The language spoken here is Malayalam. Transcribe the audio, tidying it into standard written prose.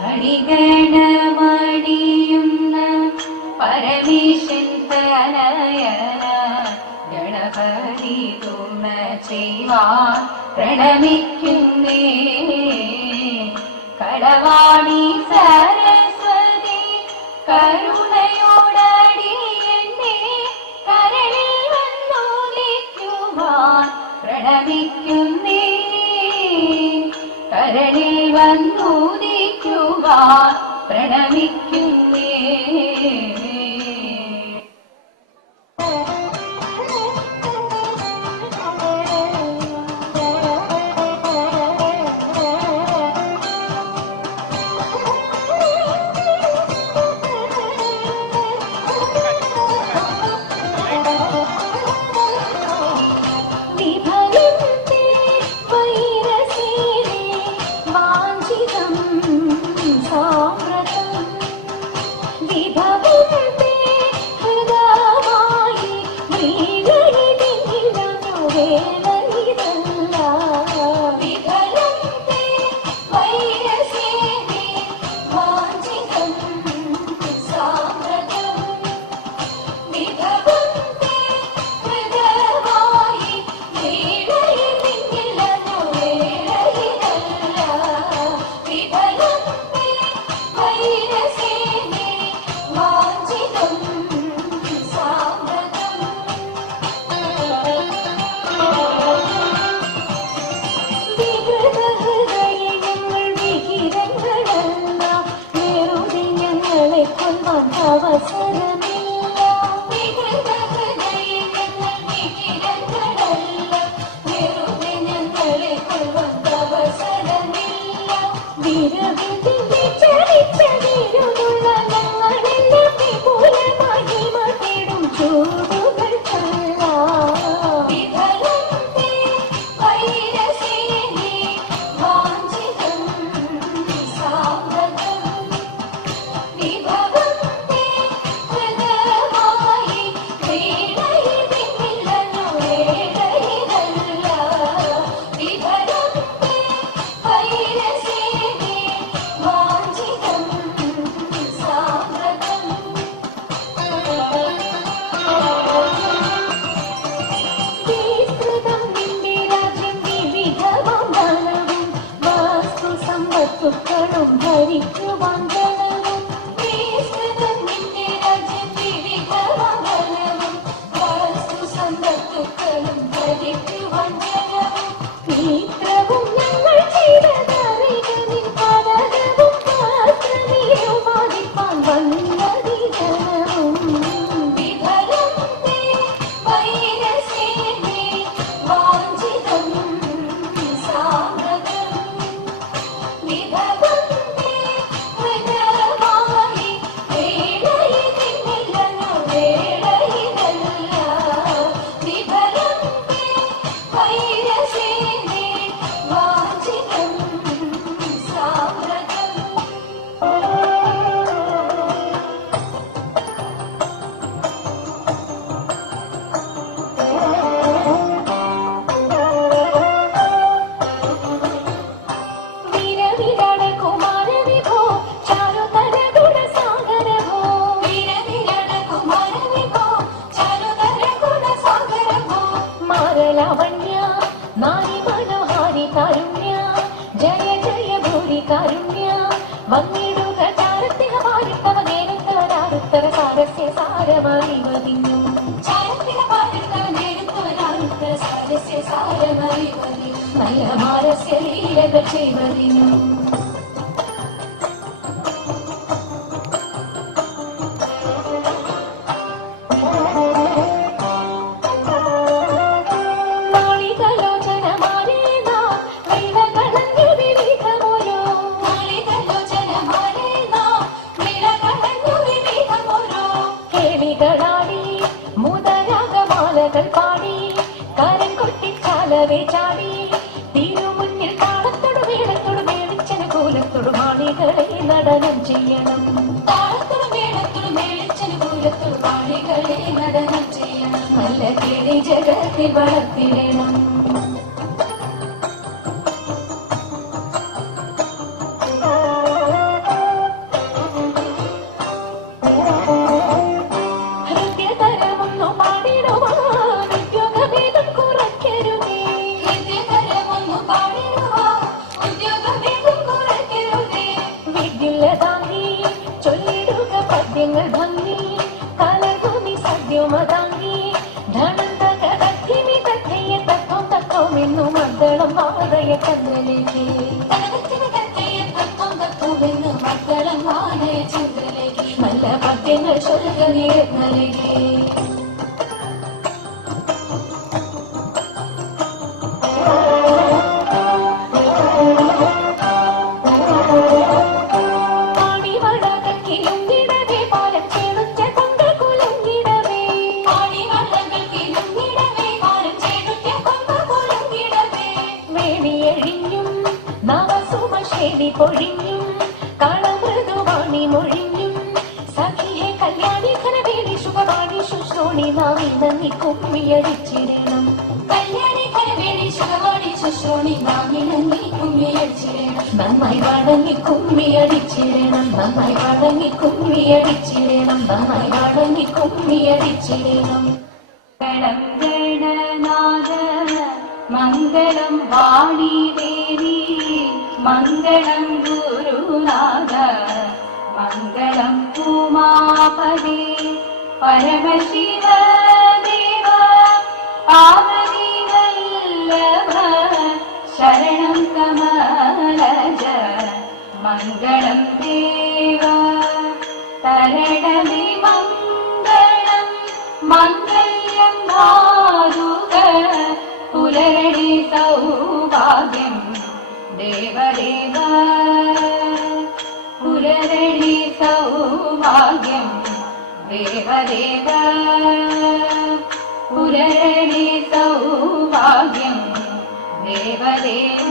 ഹരിഗണമണിയുന്ന പരമേശൻ തനയന ഗണപതി തുണ ചെയ്യുവാൻ പ്രണമിക്കുന്നേ. കളവാണി സരസ്വതി കരുണയോടടിയെന്നെ കരളിൽ വന്നുദിക്കുവാൻ പ്രണമിക്കുന്നേ. കരളിൽ വന്നുദിക്കുവാൻ പ്രണമിക്കുന്നേ. ജഗത്തിൽ വളർത്തിടണം. ചൊല്ലതാങ്ങി ചൊല്ലിടുക പദ്യങ്ങൾ ഭംഗി കലകുനി സദ്യമതാങ്ങി ധനന്തക തക്കിനി തക്കയെ തക്കം തക്കമെന്നു മദ്ദളം വാഴയ കന്നലേക്ക് മക്കളും വാഴയ ചന്ദ്രലേക്ക് നല്ല പദ്യങ്ങൾ ചൊല്ലുക നീരങ്ങളിലേക്ക് പൊഴിഞ്ഞും കളമൃദുവാണി മൊഴിഞ്ഞും സഖിയെ കല്യാണി ഖനവേണി ശുഭവാണി ശുശ്രോണി നാവി നന്ദി കുമ്മിയടിച്ചിടണം കല്യാണി ഖനവേണി ശുഭവാണി ശുശ്രോണി നാവി നന്ദി കുമ്മിയടിച്ചിടണം നന്നായി വഴങ്ങി കുമ്മിയടിച്ചിടണം നന്നായി വഴങ്ങി കുമ്മിയടിച്ചിടണം നന്നായി വഴങ്ങി കുമ്മിയടിച്ചിടണം ഗണനാഥ മംഗളം വാണിദേവി മംഗളം ഗുരുനാഥ മംഗളം ഉമാപദേ പരമശിവ ദേവ ആവതി വല്ലഭ ശരണം കമലജ മംഗളം ദേവ തരണമേ മംഗളം മംഗല്യം ഭാരുക പുലരണി സൗഭാഗ്യം ദേവദേവ പുലരണി സൗഭാഗ്യം ദേവദേവ പുലരണി സൗഭാഗ്യം ദേവദേവ